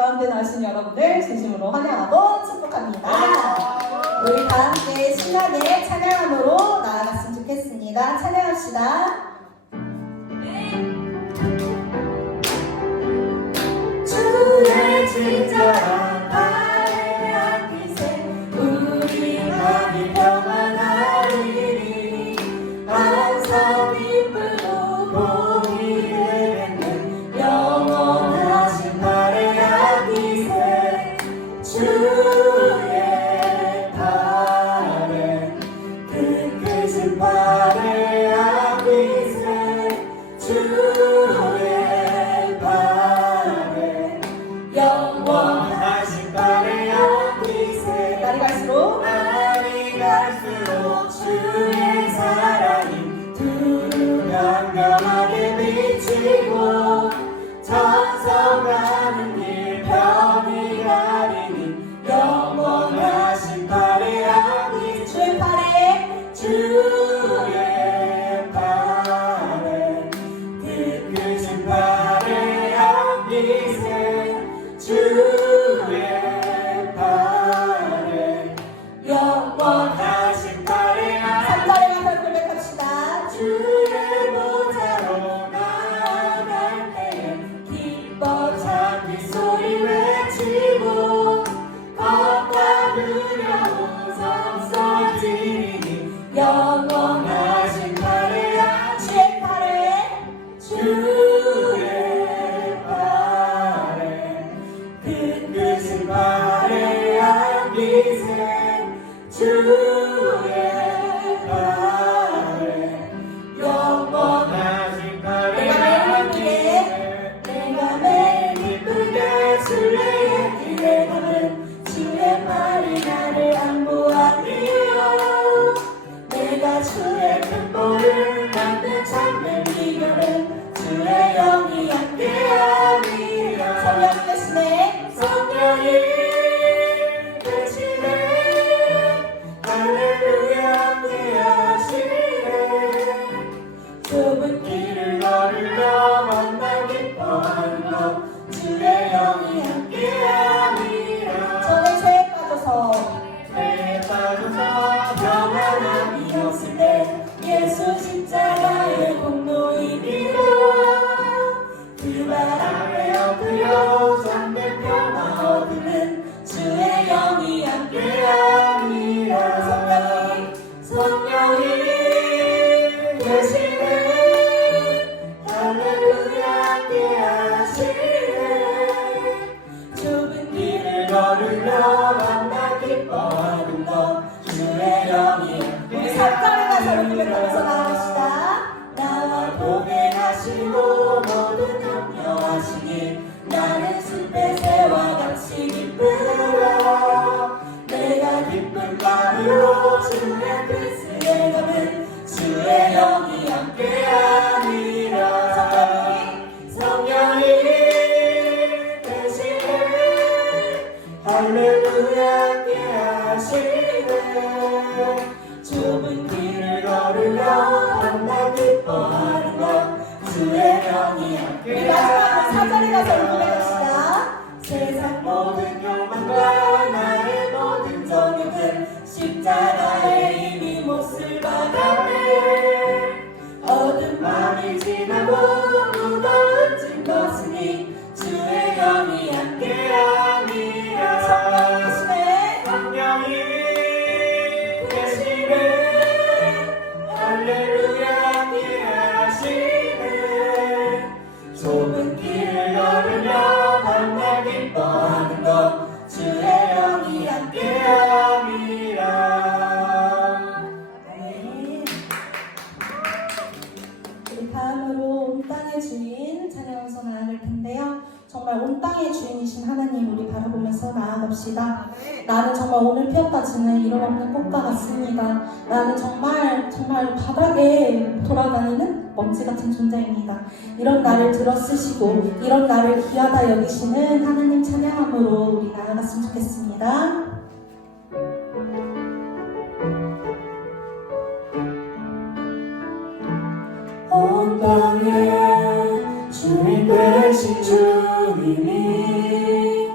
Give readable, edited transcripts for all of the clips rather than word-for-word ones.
가운데 나오신 여러분들 진심으로 환영하고 축복합니다. 우리 다 함께 신나게 찬양함으로 나아갔으면 좋겠습니다. 찬양합시다. 주의 친절한 아래한 기세 우리 마음이 평안하리니 항상 기쁘고 복이 되는 영원하신 아래한 기세 주의 발에 그 크신 아래한 기세 주의 영원하신 발에한 기세 날이 갈수록 주의 사랑이 투명하게 비치고 전성하는 길 편히 가리니 영원하신 발에한 기세 주의 발에 그 크신 발에한 기세 주의 발에 영원하신 발에한 산자리가 설 고백합시다. 주의 보좌로 나아갈 때에 기뻐 찬미 소리 외치고 겁과 두려움 섭섭지니 영원하신 발에한 주의 크신 발에한 기세 주의 발에 영원하신 발에한 기세 내가 매일 기쁘게 주의 길에 가는 주의 발이 나를 안보하리요 내가 주의 큰 볼을 받는 참된 비결은 주의 영이 함께하리라 성령 되시네 성령이 되시네 할렐루야 함께하시네 좁은 길을 걸으며 만나 기뻐하는 것 주의 영이 함께하리라 전에 죄에 빠져서 평안함이 없을 때 예수 십자가의 공로이니라 그 발 아래 엎드려 참된 평화 얻으는 주의 영이 함께하니라 성령이 되시네 할렐루야 함께하시네 좁은 길을 걸으며 만나 기뻐하는 것 주의 영이 우리 3절에 가서 고백하면서 나갑시다. 나와 동행하시고 모든 격려하시니 나는 숲에새와 같이 기쁘라 내가 기쁜 마음으로 주의 뜻을 감은 주의 영이 함께하니라 성령이 되시네 할렐루야 함께하시네 좁은 길을 걸으며 만나 기뻐하는 것 주의 영이 함께 마지막으로 4절에 가서 고백합시다. 세상 모든 욕망과 나의 모든 정욕은 십자가에 이미 못을 박았네 어둠 밤이 지나고 무거운 짐 벗으니 주의 영이 함께하니라 성령이시네 성령이 할렐루야 함께하시네 좁은 길을 걸으며 만나 기뻐하는 것 주의 영이 함께함이라 네. 우리 다음으로 온 땅의 주인 찬양하면서 나아갈 텐데요 정말 온 땅의 주인이신 하나님 우리 바라보면서 나아갑시다. 나는 정말 오늘 피었다지는 이름 없는 꽃과 같습니다. 나는 정말 바닥에 돌아다니는 먼지 같은 존재입니다. 이런 나를 들어쓰시고 이런 나를 귀하다 여기시는 하나님 찬양함으로 우리 나아갔으면 좋겠습니다. 온 땅에 주님 되신 주님이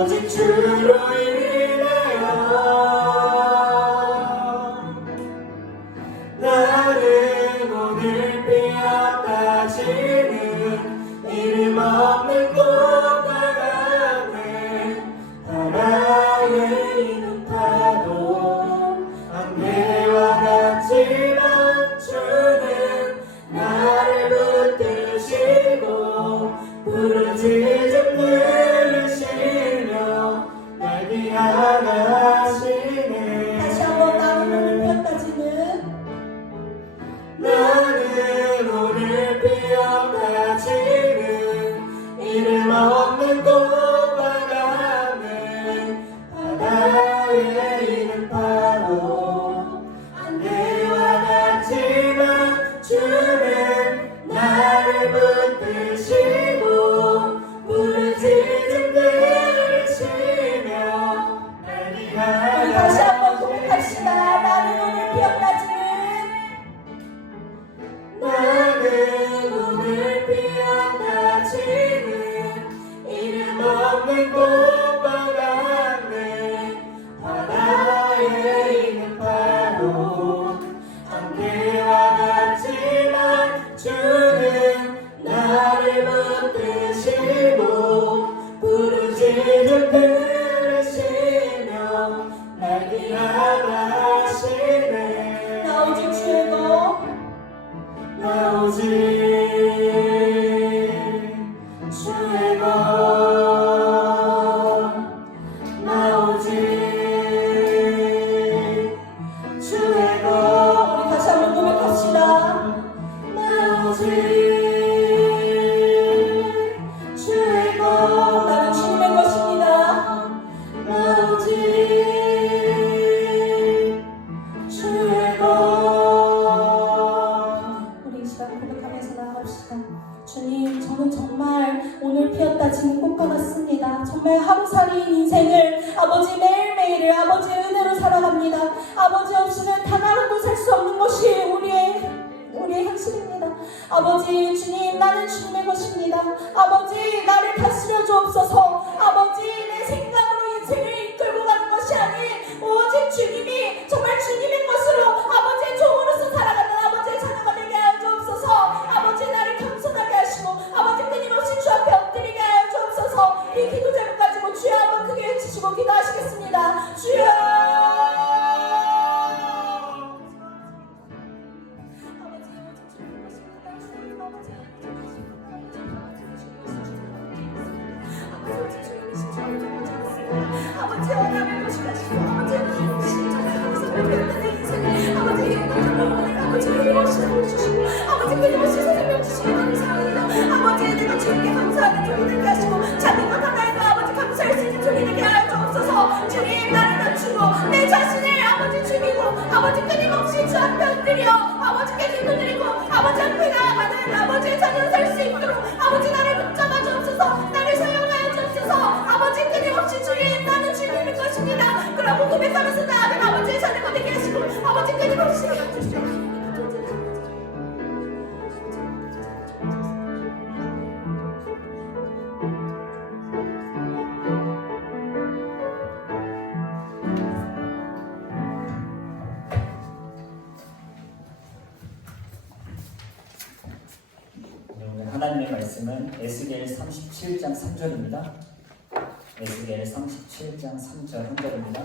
오직 주로 인하여 나는 오늘 피었다 지는 이름 없는 꽃과 같네. 바람에 이는 파도 안개와 같지만 주는 나를 붙드시고 부르짖음 들으시며 날 위하시네. 다시 한번 나는 오늘 피었다지는 나는 오늘 피었다 지는 이름 없는 꽃과 같네. 바다에 이는 파도 안개와 같지만 주는 나를 붙드시고 부르짖음 들으시며 날 우리 다시 한번 고백합시다. 나는 오늘 피었다지는 나는 오늘 피었다 지는 이름 없는 꽃과 같네. 바다에 있는 파도 안개와 같지만 주는 나를 붙드시고 부르짖음 들으시며 날 위하시네. 나 오직 주의 것 나 오직 주의 것, 나 오직 주의 것. 우리 다시 한번 고백합시다. 나 오직 주의 것, 나는 주님의 것입니다. 나 오직 주의 것. 우리 이 시간 고백하면서 나아갑시다. 주님, 저는 정말 오늘 피었다 지는 꽃과 같습니다. 정말 하루살이인 인생을 아버지 매일매일을 아버지의 은혜로 살아갑니다. 아버지 없이는 단 하루도 살 수 없는 것이 우리의 현실입니다. 아버지, 주님, 나는 주님의 것입니다. 아버지, 나를 다스려 주옵소서. 아버지, 내 생각으로 인생을 이끌고 가는 것이 아닌 오직 주님이 정말 주님의 것으로 아버지의 종으로서 살아가는 아버지의 자녀가 되게 하여 주옵소서. 아버지, 나를 겸손하게 하시고 아버지 끊임없이 주 앞에 엎드리게 하여 주옵소서. 이 기도 제목 가지고 주여 한번 크게 외치시고 기도하시겠습니다. 주여. 아버지 원하는 것이 가시고 아버지는 신정을 감사를 드렸는 내 인생을 아버지 아버지 이루시고 주시고 아버지 끊임없이 생명 주시기 감사합니다. 아버지 내가 주님께 감사하는 종이 되게 하시고 작은 것 하나에도 아버지 감사할 수 있는 종이 되게 하여 주옵소서. 주님, 나를 낮추고 내 자신을 아버지 죽이고 아버지 끊임없이 주 앞에 엎드려 아버지께 기도드리고 아버지 앞에 나아가는 아버지의 자녀 살 수 있도록 아버지 나를 붙잡아 주옵소서. 나를 사용하여 주옵소서. 아버지 끊임없이 주님, 나는 주님의 것입니다. 그러고 고백하면서 나아가는 아버지의 자녀가 되게 하시고 아버지 끊임없이 주시옵소서. 오늘 하나님의 말씀은 에스겔 37장 3절입니다. 에스겔 37장 3절 한 절입니다.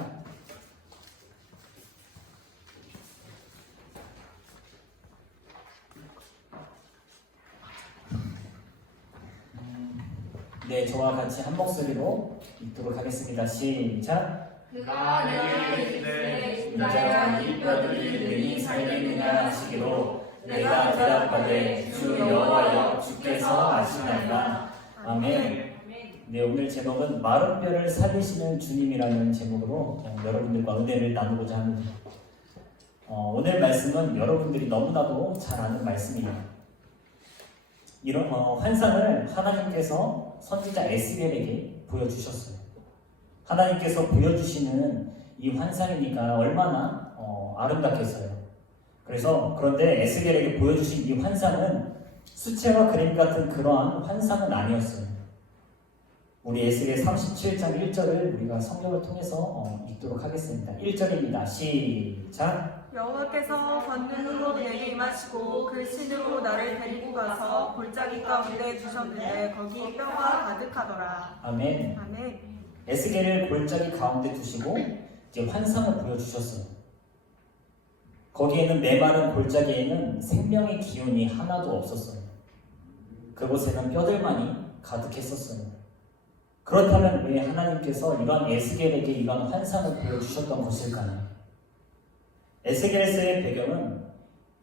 네, 저와 같이 한 목소리로 읽도록 하겠습니다. 시작. 그가 내게 이르되 인자가 이 뼈들이 능히 살겠느냐 하시기로 내가 대답하되 주 여호와여 주께서 아시나이다. 아멘. 네, 오늘 제목은 마른 뼈를 살리시는 주님이라는 제목으로 여러분들과 은혜를 나누고자 합니다. 오늘 말씀은 여러분들이 너무나도 잘 아는 말씀이에요. 이런 환상을 하나님께서 선지자 에스겔에게 보여주셨어요. 하나님께서 보여주시는 이 환상이니까 얼마나 아름답겠어요. 그런데 에스겔에게 보여주신 이 환상은 수채화 그림 같은 그러한 환상은 아니었어요. 우리 에스겔 37장 1절을 우리가 성경을 통해서 읽도록 하겠습니다. 1절입니다. 시작. 여호와께서 권능으로 내게 임하시고 그 신으로 나를 데리고 가서 골짜기 가운데 두셨는데 거기 뼈가 가득하더라. 아멘. 아멘. 에스겔을 골짜기 가운데 두시고 이제 환상을 보여주셨어요. 거기에는 메마른 골짜기에는 생명의 기운이 하나도 없었어요. 그곳에는 뼈들만이 가득했었어요. 그렇다면 왜 하나님께서 이런 에스겔에게 이런 환상을 보여주셨던 것일까요? 에스겔서의 배경은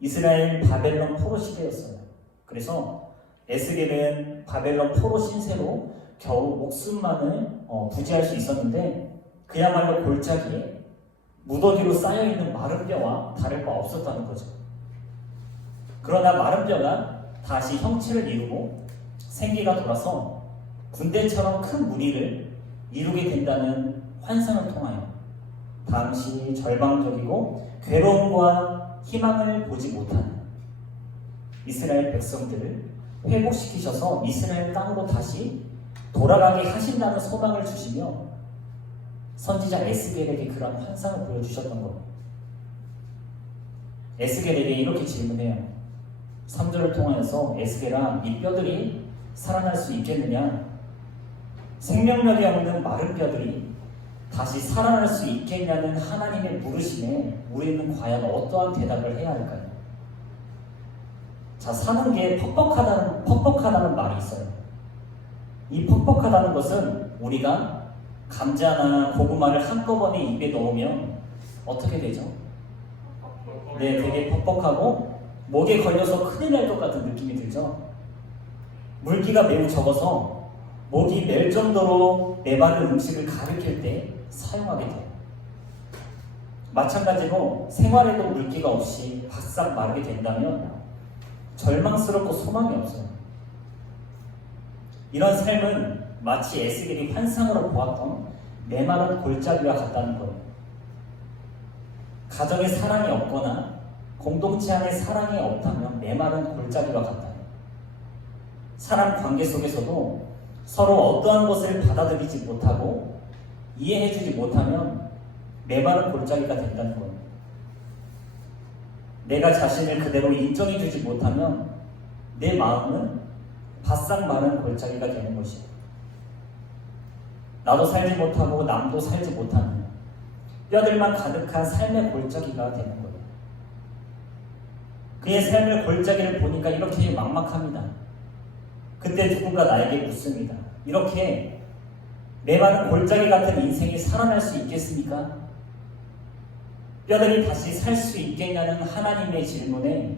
이스라엘 바벨론 포로 시대였어요. 그래서 에스겔은 바벨론 포로 신세로 겨우 목숨만을 부지할 수 있었는데 그야말로 골짜기에 무더기로 쌓여있는 마른 뼈와 다를 바 없었다는 거죠. 그러나 마른 뼈가 다시 형체를 이루고 생기가 돌아서 군대처럼 큰 무리를 이루게 된다는 환상을 통하여 당시 절망적이고 괴로움과 희망을 보지 못하는 이스라엘 백성들을 회복시키셔서 이스라엘 땅으로 다시 돌아가게 하신다는 소망을 주시며 선지자 에스겔에게 그런 환상을 보여주셨던 겁니다. 에스겔에게 이렇게 질문해요. 3절을 통하여서 에스겔아, 이 뼈들이 살아날 수 있겠느냐? 생명력이 없는 마른 뼈들이 다시 살아날 수 있겠냐는 하나님의 물으심에 우리는 과연 어떠한 대답을 해야 할까요? 자, 사는 게 퍽퍽하다는 말이 있어요. 이 퍽퍽하다는 것은 우리가 감자나 고구마를 한꺼번에 입에 넣으면 어떻게 되죠? 네, 되게 퍽퍽하고 목에 걸려서 큰일 날 것 같은 느낌이 들죠? 물기가 매우 적어서 목이 멜 정도로 메마른 음식을 가리킬 때 사용하게 돼요. 마찬가지로 생활에도 물기가 없이 바싹 마르게 된다면 절망스럽고 소망이 없어요. 이런 삶은 마치 에스겔이 환상으로 보았던 메마른 골짜기와 같다는 거예요. 가정에 사랑이 없거나 공동체 안에 사랑이 없다면 메마른 골짜기와 같다. 사람 관계 속에서도 서로 어떠한 것을 받아들이지 못하고 이해해주지 못하면 메마른 골짜기가 된다는 거예요. 내가 자신을 그대로 인정해주지 못하면 내 마음은 바싹 마른 골짜기가 되는 것이에요. 나도 살지 못하고 남도 살지 못하는 뼈들만 가득한 삶의 골짜기가 되는 거예요. 그의 삶의 골짜기를 보니까 이렇게 막막합니다. 그때 누군가 나에게 묻습니다. 이렇게 메마른 골짜기 같은 인생이 살아날 수 있겠습니까? 뼈들이 다시 살 수 있겠냐는 하나님의 질문에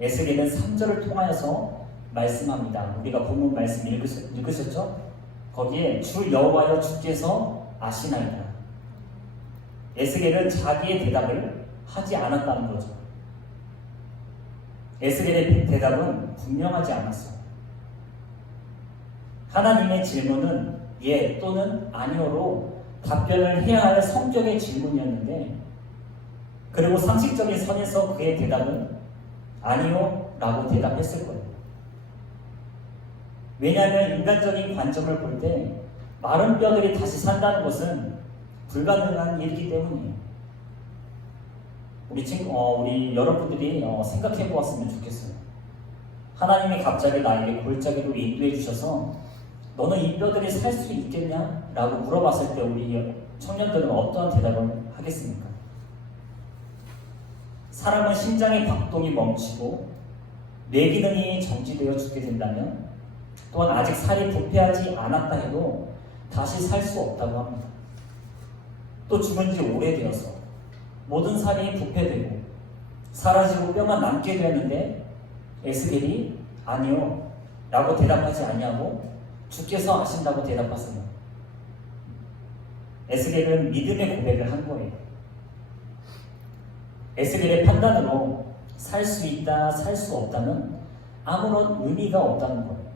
에스겔은 3절을 통하여서 말씀합니다. 우리가 본문 말씀 읽으셨죠? 거기에 주 여호와여 주께서 아시나이다. 에스겔은 자기의 대답을 하지 않았다는 거죠. 에스겔의 대답은 분명하지 않았어요. 하나님의 질문은 예 또는 아니오로 답변을 해야 할 성격의 질문이었는데 그리고 상식적인 선에서 그의 대답은 아니요 라고 대답했을 거예요. 왜냐하면 인간적인 관점을 볼 때 마른 뼈들이 다시 산다는 것은 불가능한 일이기 때문이에요. 우리 여러분들이 생각해 보았으면 좋겠어요. 하나님이 갑자기 나에게 골짜기로 인도해 주셔서 너는 이 뼈들이 살 수 있겠냐? 라고 물어봤을 때 우리 청년들은 어떠한 대답을 하겠습니까? 사람은 심장의 박동이 멈추고 뇌 기능이 정지되어 죽게 된다면 또한 아직 살이 부패하지 않았다 해도 다시 살 수 없다고 합니다. 또 죽은 지 오래되어서 모든 살이 부패되고 사라지고 뼈만 남게 되었는데 에스겔이 아니요 라고 대답하지 아니하고 주께서 아신다고 대답하세요. 에스겔은 믿음의 고백을 한 거예요. 에스겔의 판단으로 살 수 있다, 살 수 없다는 아무런 의미가 없다는 거예요.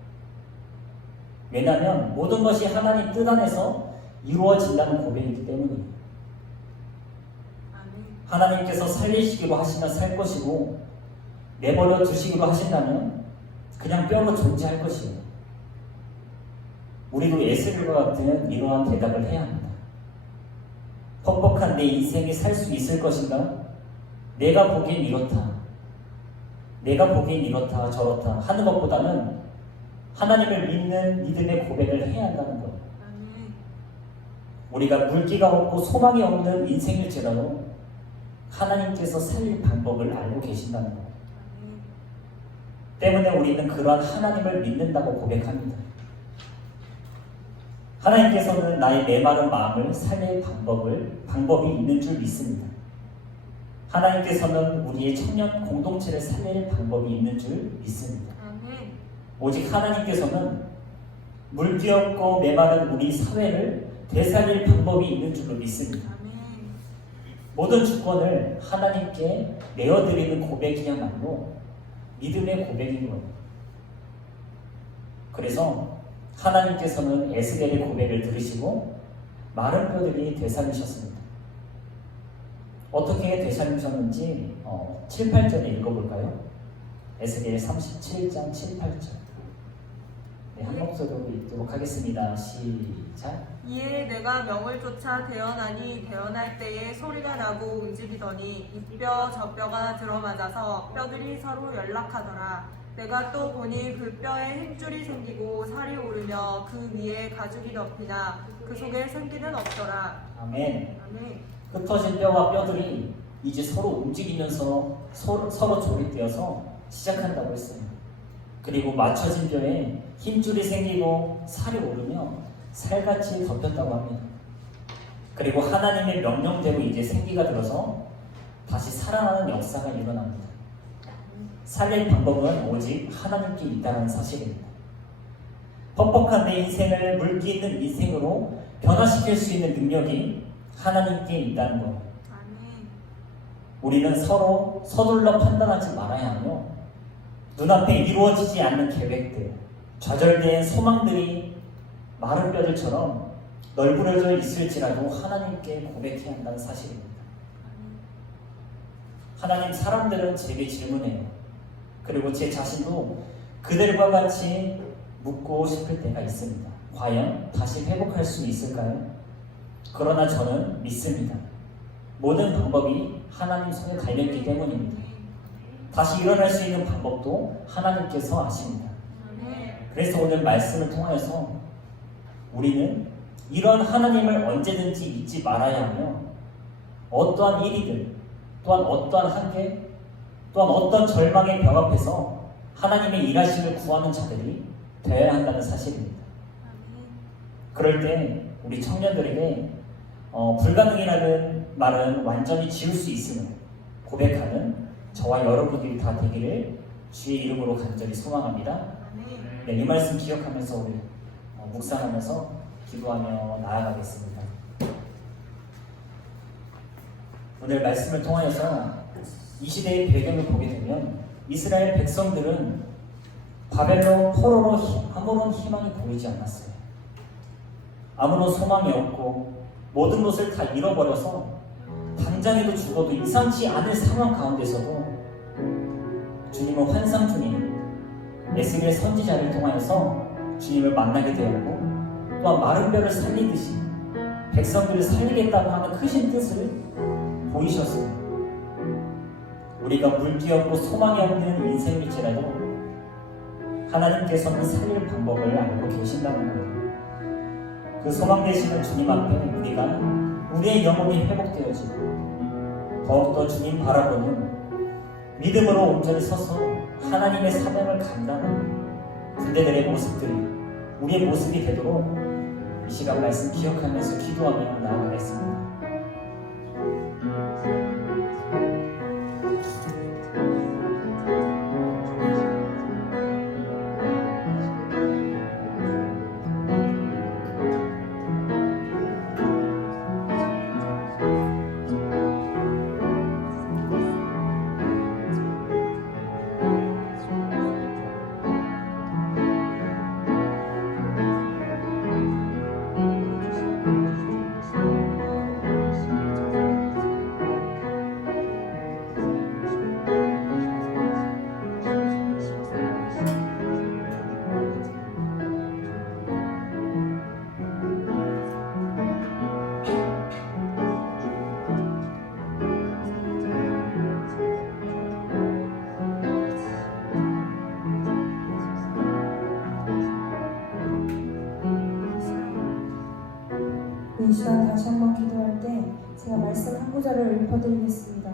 왜냐하면 모든 것이 하나님 뜻 안에서 이루어진다는 고백이기 때문이에요. 하나님께서 살리시기로 하시면 살 것이고 내버려 두시기로 하신다면 그냥 뼈로 존재할 것이에요. 우리도 에스겔과 같은 이러한 대답을 해야 합니다. 퍽퍽한 내 인생이 살 수 있을 것인가? 내가 보기엔 이렇다. 내가 보기엔 이렇다 저렇다 하는 것보다는 하나님을 믿는 믿음의 고백을 해야 한다는 거예요. 아멘. 우리가 물기가 없고 소망이 없는 인생일지라도 하나님께서 살릴 방법을 알고 계신다는 거예요. 아멘. 때문에 우리는 그러한 하나님을 믿는다고 고백합니다. 하나님께서는 나의 메마른 마음을 살릴 방법이 있는 줄 믿습니다. 하나님께서는 우리의 청년 공동체를 살릴 방법이 있는 줄 믿습니다. 아멘. 오직 하나님께서는 물기 없고 메마른 우리 사회를 되살릴 방법이 있는 줄로 믿습니다. 아멘. 모든 주권을 하나님께 내어드리는 고백이야말로 믿음의 고백인 거예요. 그래서 하나님께서는 에스겔의 고백을 들으시고 마른 뼈들이 되살리셨습니다. 어떻게 되살리셨는지 7, 8절에 읽어볼까요? 에스겔 37장 7, 8절. 네, 한 목소리로 읽도록 하겠습니다. 시작. 이에 내가 명을 쫓아 대언하니 대언할 때에 소리가 나고 움직이더니 이 뼈 저 뼈가 들어맞아서 뼈들이 서로 연락하더라. 내가 또 보니 그 뼈에 힘줄이 생기고 살이 오르며 그 위에 가죽이 덮이나 그 속에 생기는 없더라. 아멘. 아멘. 흩어진 뼈와 뼈들이 이제 서로 움직이면서 서로 조립되어서 시작한다고 했어요. 그리고 맞춰진 뼈에 힘줄이 생기고 살이 오르며 살같이 덮였다고 합니다. 그리고 하나님의 명령대로 이제 생기가 들어서 다시 살아나는 역사가 일어납니다. 살릴 방법은 오직 하나님께 있다는 사실입니다. 퍽퍽한 내 인생을 물기 있는 인생으로 변화시킬 수 있는 능력이 하나님께 있다는 거예요. 아멘. 우리는 서로 서둘러 판단하지 말아야 하며 눈앞에 이루어지지 않는 계획들, 좌절된 소망들이 마른 뼈들처럼 널브러져 있을지라도 하나님께 고백해야 한다는 사실입니다. 하나님, 사람들은 제게 질문해요. 그리고 제 자신도 그들과 같이 묻고 싶을 때가 있습니다. 과연 다시 회복할 수 있을까요? 그러나 저는 믿습니다. 모든 방법이 하나님 손에 달려있기 때문입니다. 다시 일어날 수 있는 방법도 하나님께서 아십니다. 그래서 오늘 말씀을 통하여서 우리는 이런 하나님을 언제든지 잊지 말아야 하며 어떠한 일이든 또한 어떠한 한계 또한 어떤 절망의 벽 앞에서 하나님의 일하심을 구하는 자들이 되어야 한다는 사실입니다. 그럴 때 우리 청년들에게 불가능이라는 말은 완전히 지울 수 있음을 고백하는 저와 여러분들이 다 되기를 주의 이름으로 간절히 소망합니다. 네, 이 말씀 기억하면서 우리 묵상하면서 기도하며 나아가겠습니다. 오늘 말씀을 통하여서 이 시대의 배경을 보게 되면 이스라엘 백성들은 바벨론 포로로 아무런 희망이 보이지 않았어요. 아무런 소망이 없고 모든 것을 다 잃어버려서 당장에도 죽어도 이상치 않을 상황 가운데서도 주님은 환상 주님, 에스겔 선지자를 통하여서 주님을 만나게 되었고 또한 마른 뼈를 살리듯이 백성들을 살리겠다고 하는 크신 뜻을 보이셨어요. 우리가 물기 없고 소망이 없는 인생일지라도 하나님께서는 살릴 방법을 알고 계신다는 거예요. 그 소망 되시는 주님 앞에 우리가 우리의 영혼이 회복되어지고 더욱더 주님 바라보는 믿음으로 온전히 서서 하나님의 사명을 감당하는 군대들의 모습들이 우리의 모습이 되도록 이 시간 말씀 기억하면서 기도하며 나아가겠습니다. 이 시간 다시 한번 기도할 때 제가 말씀 한 구절을 읽어드리겠습니다.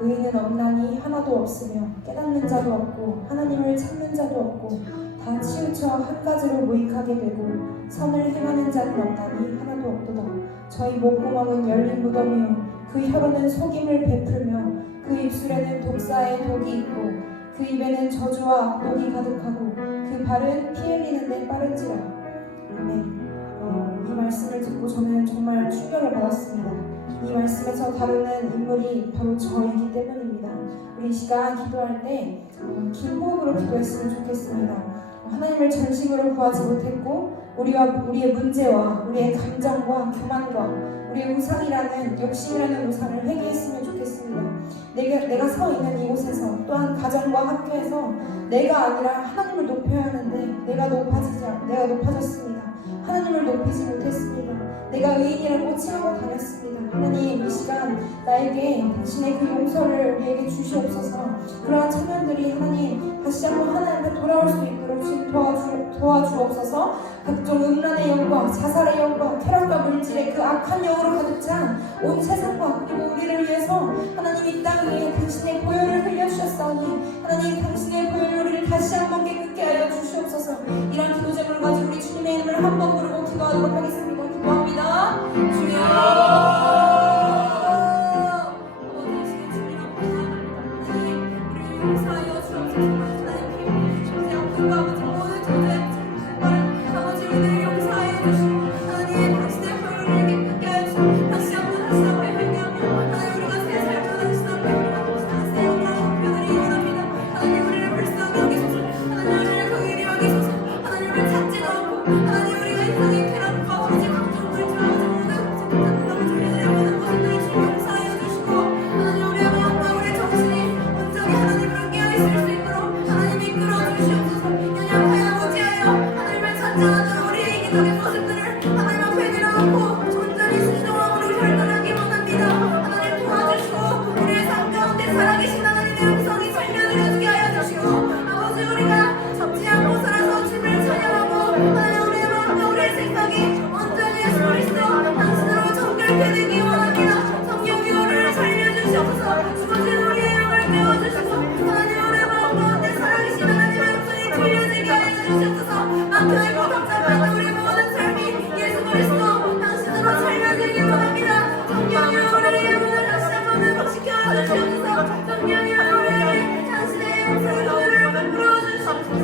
의인은 없나니 하나도 없으며 깨닫는 자도 없고 하나님을 찾는 자도 없고 다 치우쳐 한 가지로 무익하게 되고 선을 행하는 자는 없나니 하나도 없도다. 저희 목구멍은 열린 무덤이요 그 혀로는 속임을 베풀며 그 입술에는 독사의 독이 있고 그 입에는 저주와 악독이 가득하고 그 발은 피 흘리는 데 빠른지라. 아멘. 이 말씀을 듣고 저는 정말 충격을 받았습니다. 이 말씀에서 다루는 인물이 바로 저이기 때문입니다. 우리 이 시간 기도할 때 긴 호흡으로 기도했으면 좋겠습니다. 하나님을 전심으로 구하지 못했고 우리의 문제와 우리의 감정과 교만과 우리의 우상이라는 욕심이라는 우상을 회개했으면 좋겠습니다. 내가 서 있는 이곳에서 또한 가정과 학교에서 내가 아니라 하나님을 높여야 하는데 내가 높아졌습니다. 하나님을 높이지 못했습니다. 내가 의인이라고 칭하고 다녔습니다. 하나님 이 시간 나에게 당신의 그 용서를 우리에게 주시옵소서. 그러한 청년들이 하나님 다시 한번 하나님 앞에 돌아올 수 있도록 주님 도와주옵소서. 각종 음란의 영과 자살의 영과 쾌락과 물질의 그 악한 영으로 가득 찬 온 세상과 그리고 우리를 위해서 하나님 이 땅 위에 당신의 보혈을 흘려주셨사오니 하나님 당신의 보혈을 우리를 다시 한번 깨끗게 하여 주시옵소서. 이런 기도 제목을 가지고 우리 주님의 이름을 한번 부르고 기도하도록 하겠습니다. 기도합니다. 주여 아버지 주님 앞에 나아갑니다. 하나님 우리를 용서하여 주옵소서. 하나님 피해 주세요. 아버지 모든 저주의 아버지 우리를 용서하여 주시고 하나님 당신의 보혈을 깨끗게 하여 주시고 다시 한번 회개하며 하나님 우리가 새 삶을 당신 앞에 새 영광 표현을 원합니다. 하나님 우리를 불쌍히 여기소서. 하나님 우리를 긍휼히 여기소서. 하나님을 찾지도 않고 하나님 우리가 인생의 쾌락과 아버지 각종 물질 아버지 모든 아버지 우리들의 모든 것들을 주님 용서하여 주시고 하나님 우리의 마음과 우리의 정신이 온전히 하나님을 깨어있을 수 있도록 하나님 이끌어 주시옵소서. 연약하여 무지하여 하나님을 찾지 않았던 우리의 이기적인 모습들을 하나님 앞에 내려놓고 온전히 순종함으로 결단하기 원합니다. 하나님 도와주시고 우리의 삶 가운데 살아계신 하나님의 음성이 살려드려지게 하여 주시고 아버지 우리가 접지 않고 살아서 주님을 찬양하고 하나님 우리의 마음과 우리의 생각이 온전히 예수 그리스도 당신으로 정결케 되기 원합니다. 성령이 우리를 살려주시옵소서. 주어진 우리의 영을 깨워주시고 하나님 우리의 마음 가운데 살아계신 하나님의 음성이 들려지게 하여 주시옵소서. 막혀있고 답답한 우리 모든 삶이 예수 그리스도 당신으로 살려지기 원합니다. 성령이 우리의 영혼을 다시 한번 회복시켜 주시옵소서. 성령이 우리에게 당신의 영생을 불어주시옵소서.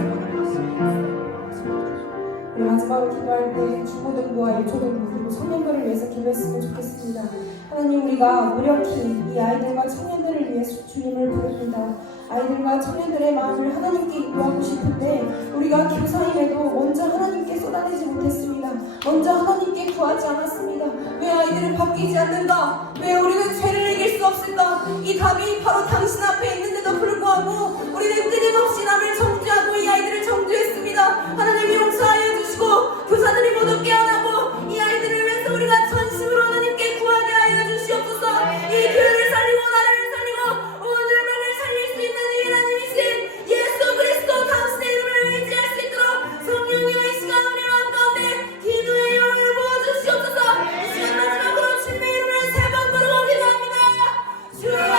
우리 마지막으로 기도할 때 중고등부와 일초등부 그리고 청년들을 위해서 기도했으면 좋겠습니다. 하나님 우리가 무력히 이 아이들과 청년들을 위해서 주님을 부릅니다. 아이들과 청년들의 마음을 하나님께 인도하고 싶은데 우리가 교사임에도 먼저 하나님께 쏟아내지 못했습니다. 먼저 하나님께 구하지 않았습니다. 왜 아이들은 바뀌지 않는가? 왜 우리는 죄를 이길 수 없을까? 이 답이 바로 당신 앞에 있는데도 불구하고 우리는 끊임없이 남을 정죄하고 이 아이들을 정죄했습니다. 하나님 용서하여 주시고 교사들이 모두 깨어나고 이 아이들을 위해서 우리가 전심으로 하나님께 구하게 하여 주시옵소서. 이 교회를 살리고 나라를 살리고 온 열방을 살릴 수 있는 하나님이신 예수 그리스도 당신의 이름을 의지할 수 있도록 성령이여 이 시간 우리 마음 가운데 기도의 영을 부어주시옵소서. 이 시간 마지막으로 주님의 이름을 세 번 부르고 기도합니다. 주여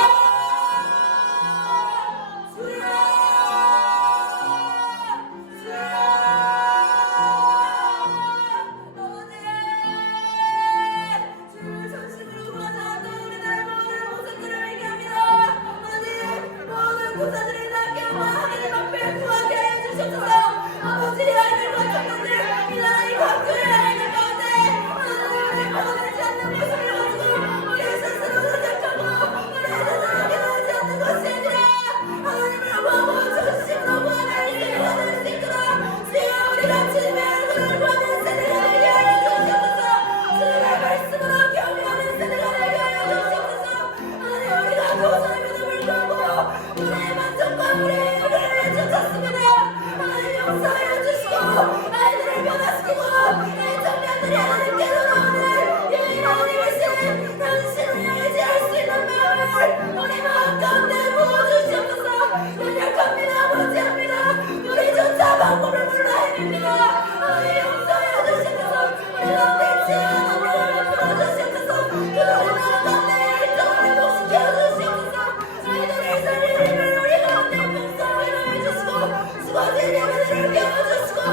주여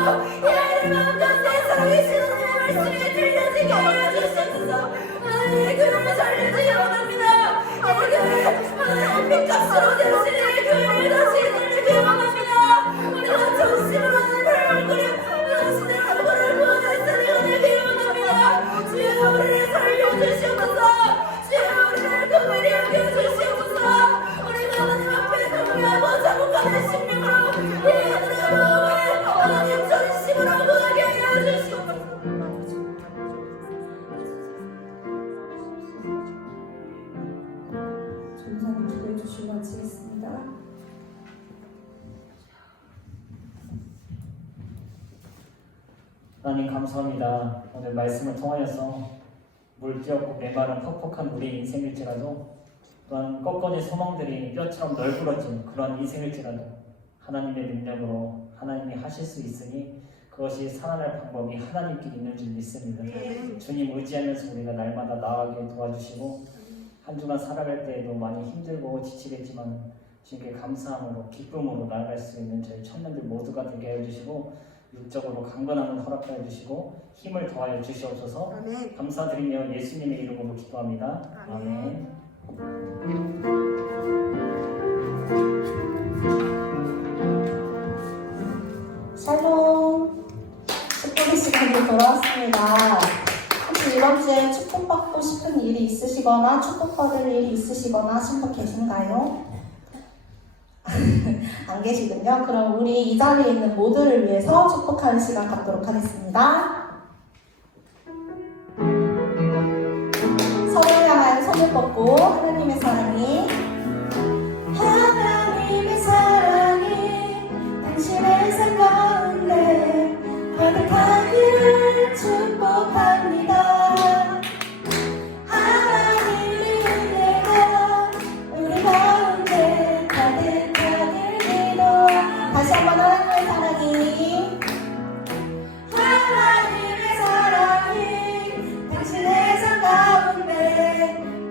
하나님 마음껏 내 사랑의 주님의 말씀이 들려지게 하여 주시옵소서. 하나님의 교회를 살려주기 원합니다. 하나님 핏값으로 대신에 교회를 다시 살리기 원합니다. 우리가 정심으로 하나님을 얼굴에 당신의 얼굴을 보는 사리가 되기 원합니다. 주여 우리를 살려주시옵소서. 주여 우리를 긍휼히 여겨주시옵소서. 우리가 하나님 앞에 동의하고 자복하는 심령으로 이 하늘의 마음을 하나님 전심으로 구하게 하여 주시옵소서. 조사님 기도해 주시고 마치겠습니다. 하나님 감사합니다. 오늘 말씀을 통하여서 물기없고 메마른 퍽퍽한 우리의 인생일지라도 또한 꺾어진 소망들이 뼈처럼 널브러진 그런 인생일지라도 하나님의 능력으로 하나님이 하실 수 있으니 그것이 살아날 방법이 하나님께 있는 줄 믿습니다. 주님 의지하면서 우리가 날마다 나아가게 도와주시고 한 주간 살아갈 때에도 많이 힘들고 지치겠지만 주님께 감사함으로 기쁨으로 나아갈 수 있는 저희 청년들 모두가 되게 해주시고 육적으로 강건함을 허락하여 주시고 힘을 더하여 주시옵소서. 아멘. 감사드리며 예수님의 이름으로 기도합니다. 아멘. 샬롬. 축복의 시간으로 돌아왔습니다. 혹시 이번 주에 축복받고 싶은 일이 있으시거나 축복받을 일이 있으시거나 하신 분 계신가요? 안 계시군요. 그럼 우리 이 자리에 있는 모두를 위해서 축복하는 시간 갖도록 하겠습니다. 서로 향한 손을 뻗고 하나님의 사랑이 당신의 삶 가운데 가득하기를 축복합니다. 하나님의 은혜가 우리 가운데 가득하길 기도합니다. 다시 한번 하나님의 사랑이 당신의 삶 가운데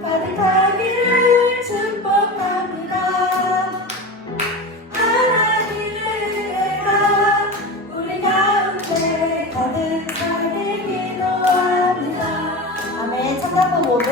가득하기를 축복합니다. 하나님의 은혜가 우리 가운데 가득하길 기도합니다. 아멘. 참가분 모두